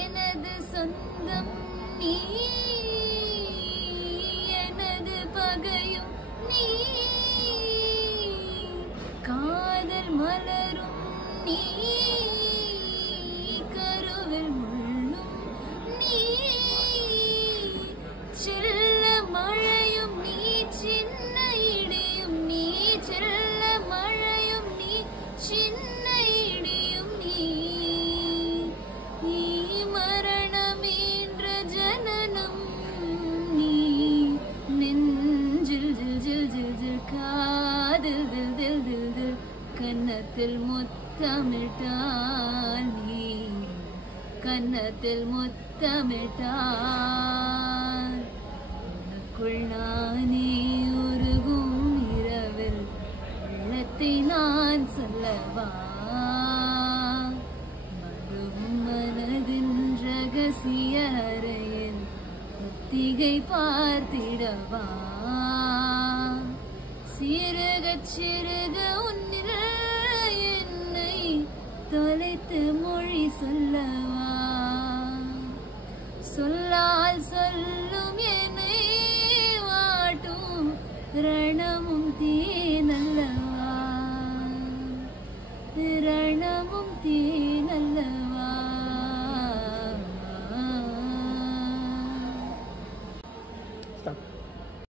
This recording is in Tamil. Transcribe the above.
எனது சொந்தம் நீ, எனது பகையும் நீ, காதல் மலரும் நீ, கருவில் முள்ளும் நீ, செல்ல மழையும் நீ, சின்ன இடியும் நீ, செல்ல மழையும் நீ, சின்ன இடியும் நீ, நீ மரணம் என்ற ஜனனம் நீ, நெஞ்சில் ஜில் ஜில் ஜில் ஜில் காதில் தில் தில் தில் தில், கன்னத்தில் முத்தமிட்டால் நீ, கன்னத்தில் முத்தமிட்டால் உனக்குள் நானே உருகும் இரவில் உள்ளத்தை நான் சொல்லவா, மறுவும் மனதின் ரகசிய அறையில் ஒத்திகை பார்த்திடவா, சிறுக சிறுக உன்னில் என்னை தொலைத்து மொழி சொல்லவா, சொல்லால் சொல்லும் என்னை வாட்டும் ரணமும் தேனல்லவா, ரணமும் தேனல்லவா.